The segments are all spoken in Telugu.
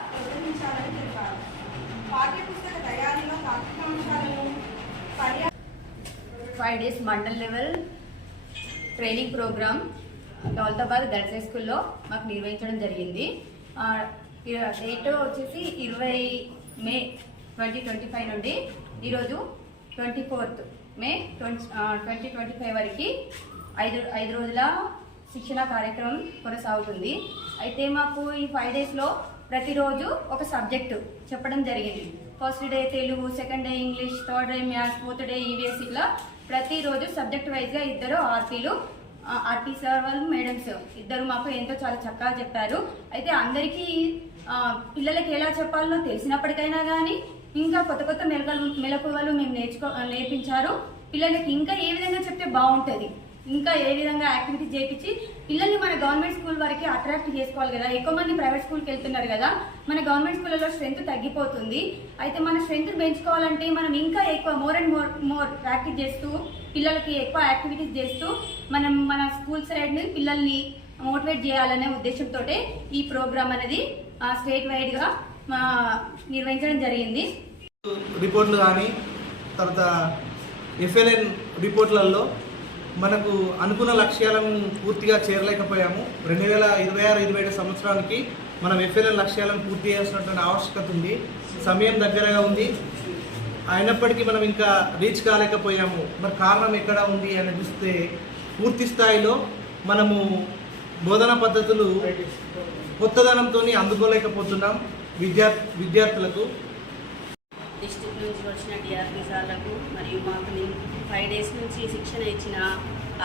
నిర్వహించాలని చెప్పాను పాఠ్యపుస్తక తయారీలో తాత్విక five days mandal level training program Daulatabad girls high స్కూల్లో మాకు నిర్వహించడం జరిగింది. డేట్ వచ్చేసి ఇరవై మే ట్వంటీ ట్వంటీ ఫైవ్ నుండి ఈరోజు twenty fourth May twenty twenty twenty five వరకు ఐదు ఐదు రోజుల శిక్షణ కార్యక్రమం కొనసాగుతుంది. అయితే మాకు ఈ ఫైవ్ డేస్లో ప్రతిరోజు ఒక సబ్జెక్టు చెప్పడం జరిగింది. First day Telugu second day English third day maths fourth day EVS ఇట్లా ప్రతిరోజు సబ్జెక్ట్ వైజ్గా ఇద్దరు ఆర్పీలు ఆర్పీ సార్ వాళ్ళు మేడమ్స్ ఇద్దరు మాకు ఎంతో చాలా చక్కగా చెప్పారు. అయితే అందరికీ పిల్లలకి ఎలా చెప్పాలనో తెలిసినప్పటికైనా కానీ ఇంకా కొత్త కొత్త మెలకలు మెలకువలు మేము నేర్చుకో నేర్పించారు. పిల్లలకి ఇంకా ఏ విధంగా చెప్తే బాగుంటుంది? ఇంకా ఏ విధంగా యాక్టివిటీస్ చేయించి పిల్లల్ని మన గవర్నమెంట్ స్కూల్ వరకు అట్రాక్ట్ చేసుకోవాలి కదా? ఎక్కువ మంది ప్రైవేట్ స్కూల్కి వెళ్తున్నారు కదా? మన గవర్నమెంట్ స్కూళ్ళలో స్ట్రెంత్ తగ్గిపోతుంది. అయితే మన స్ట్రెంత్ పెంచుకోవాలంటే మనం ఇంకా ఎక్కువ more and more more practice చేస్తూ పిల్లలకి ఎక్కువ యాక్టివిటీస్ చేస్తూ మనం మన స్కూల్ సైడ్ పిల్లల్ని మోటివేట్ చేయాలనే ఉద్దేశంతో ఈ ప్రోగ్రామ్ అనేది స్టేట్ వైడ్గా నిర్వహించడం జరిగింది. రిపోర్ట్లు కానీ తర్వాత ఎఫ్ఎల్ఎన్ రిపోర్ట్లలో మనకు అనుకున్న లక్ష్యాలను పూర్తిగా చేరలేకపోయాము. రెండు వేల ఇరవై ఆరు ఇరవై ఏడు సంవత్సరానికి మనం ఎఫ్ఎల్ఎన్ లక్ష్యాలను పూర్తి చేయాల్సినటువంటి ఆవశ్యకత ఉంది. సమయం దగ్గరగా ఉంది. అయినప్పటికీ మనం ఇంకా రీచ్ కాలేకపోయాము. మరి కారణం ఎక్కడ ఉంది అని చూస్తే పూర్తి స్థాయిలో మనము బోధనా పద్ధతులు కొత్తదనంతో అందుకోలేకపోతున్నాం. విద్యా విద్యార్థులకు డిస్టిక్ నుంచి వచ్చిన డిఆర్పీ సార్లకు మరియు మాకు ఫైవ్ డేస్ నుంచి శిక్షణ ఇచ్చిన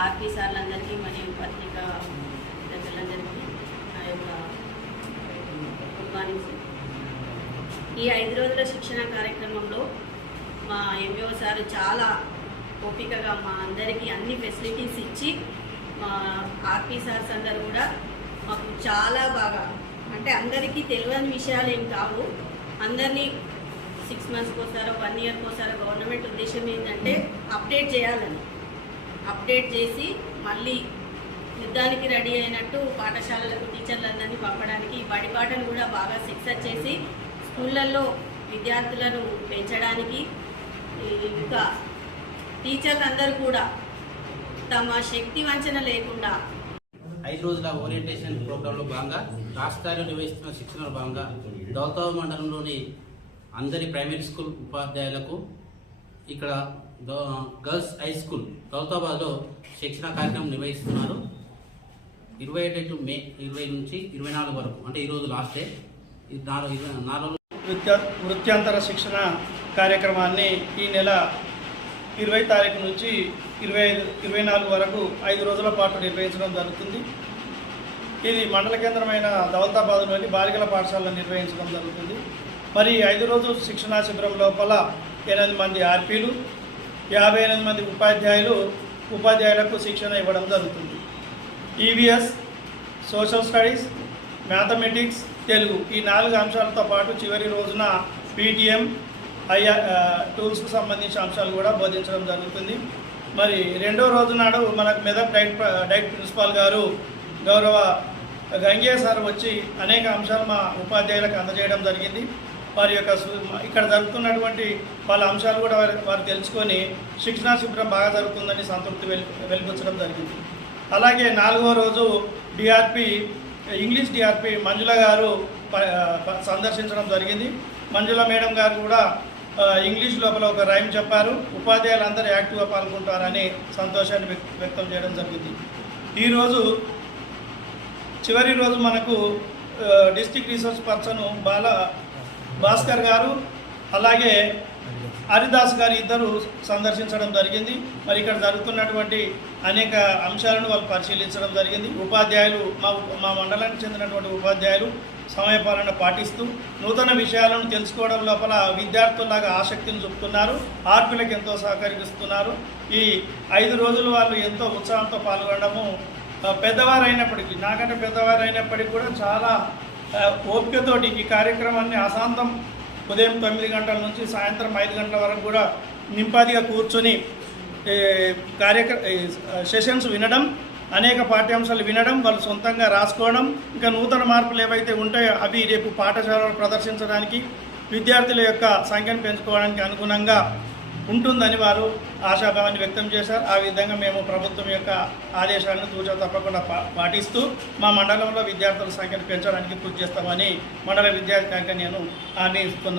ఆర్పీ సార్లందరికీ మరియు పత్రిక ప్రజలందరికీ నా యొక్క గుడ్ మార్నింగ్ ఈ ఐదు రోజుల శిక్షణ కార్యక్రమంలో మా ఎంఓ సార్ చాలా ఓపికగా మా అందరికీ అన్ని ఫెసిలిటీస్ ఇచ్చి మా ఆర్పీ సార్స్ అందరు కూడా మాకు చాలా బాగా అంటే అందరికీ తెలియని విషయాలు ఏం కావు. అందరినీ సిక్స్ మంత్స్కి ఒకసారో వన్ ఇయర్కి ఒకసారో గవర్నమెంట్ ఉద్దేశం ఏంటంటే అప్డేట్ చేయాలని. అప్డేట్ చేసి మళ్ళీ యుద్ధానికి రెడీ అయినట్టు పాఠశాలలకు టీచర్లందరినీ పంపడానికి బడి పాటలు కూడా బాగా సక్సెస్ చేసి స్కూళ్ళల్లో విద్యార్థులను పెంచడానికి ఇంకా టీచర్లందరూ కూడా తమ శక్తి వంచన లేకుండా ఐదు రోజుల ఓరియంటేషన్ ప్రోగ్రాంలో భాగంగా రాష్ట్రాలు నిర్వహిస్తున్న శిక్షణలో భాగంగా దౌతావ మండలంలోని అందరి ప్రైమరీ స్కూల్ ఉపాధ్యాయులకు ఇక్కడ గర్ల్స్ హై స్కూల్ దౌతాబాద్లో శిక్షణ కార్యక్రమం నిర్వహిస్తున్నారు. ఇరవై ఏడు మే ఇరవై నుంచి ఇరవై నాలుగు వరకు అంటే ఈరోజు లాస్ట్ డే ఇది నాలుగు నాలుగు వృత్యాంతర శిక్షణ కార్యక్రమాన్ని ఈ నెల ఇరవై తారీఖు నుంచి ఇరవై ఐదు ఇరవై నాలుగు వరకు ఐదు రోజుల పాటు నిర్వహించడం జరుగుతుంది. ఇది మండల కేంద్రమైన దౌలతాబాద్లోని బాలికల పాఠశాలలో నిర్వహించడం జరుగుతుంది. మరి ఐదు రోజుల శిక్షణా శిబిరం లోపల ఎనిమిది మంది ఆర్పీలు యాభై ఎనిమిది మంది ఉపాధ్యాయులు ఉపాధ్యాయులకు శిక్షణ ఇవ్వడం జరుగుతుంది. EVS social studies mathematics Telugu ఈ నాలుగు అంశాలతో పాటు చివరి రోజున పీటీఎం ఐఆర్ టూల్స్కు సంబంధించిన అంశాలు కూడా బోధించడం జరుగుతుంది. మరి రెండో రోజు నాడు మనకు మెదక్ డైట్ డైట్ ప్రిన్సిపాల్ గారు గౌరవ గంగే సార్ వచ్చి అనేక అంశాలు మా ఉపాధ్యాయులకు అందజేయడం జరిగింది. వారి యొక్క ఇక్కడ జరుగుతున్నటువంటి వాళ్ళ అంశాలు కూడా వారు వారు తెలుసుకొని శిక్షణా శిబిరం బాగా జరుగుతుందని సంతృప్తి వెల్ వెలిపించడం జరిగింది. అలాగే నాలుగో రోజు డిఆర్పి ఇంగ్లీష్ డిఆర్పి మంజుల గారు ప- సందర్శించడం జరిగింది. మంజుల మేడం గారు కూడా ఇంగ్లీష్ లోపల ఒక రైమ్ చెప్పారు. ఉపాధ్యాయులందరూ యాక్టివ్గా పాల్గొంటారని సంతోషాన్ని వ్యక్తం చేయడం జరిగింది. ఈరోజు చివరి రోజు మనకు district research person Bala Bhaskar garu అలాగే హరిదాస్ గారు ఇద్దరు సందర్శించడం జరిగింది. మరి ఇక్కడ జరుగుతున్నటువంటి అనేక అంశాలను వాళ్ళు పరిశీలించడం జరిగింది. ఉపాధ్యాయులు మా మా మండలానికి చెందినటువంటి ఉపాధ్యాయులు సమయపాలన పాటిస్తూ నూతన విషయాలను తెలుసుకోవడం లోపల విద్యార్థుల్లాగా ఆసక్తిని చూపుతున్నారు. ఆర్పులకు ఎంతో సహకరిస్తున్నారు. ఈ ఐదు రోజులు వాళ్ళు ఎంతో ఉత్సాహంతో పాల్గొనడము పెద్దవారు పెద్దవారైనప్పటికీ నాకంటే పెద్దవారైనప్పటికీ కూడా చాలా ఓపికతోటి ఈ కార్యక్రమాన్ని అశాంతం ఉదయం తొమ్మిది గంటల నుంచి సాయంత్రం ఐదు గంటల వరకు కూడా నింపాదిగా కూర్చొని ఏ, కార్యక్ర సెషన్స్ వినడం అనేక పాఠ్యాంశాలు వినడం వాళ్ళు సొంతంగా రాసుకోవడం ఇంకా నూతన మార్పులు ఏవైతే ఉంటాయో అవి రేపు పాఠశాలలో ప్రదర్శించడానికి విద్యార్థుల యొక్క సంఖ్యను పెంచుకోవడానికి అనుగుణంగా ఉంటుందని వారు ఆశాభావాన్ని వ్యక్తం చేశారు. ఆ విధంగా మేము ప్రభుత్వం యొక్క ఆదేశాలను తూచ తప్పకుండా పా- పాటిస్తూ మా మండలంలో విద్యార్థుల సంఖ్యను పెంచడానికి కృషి చేస్తామని మండల విద్యాధికారిగా నేను హామీ ఇస్తున్నాను.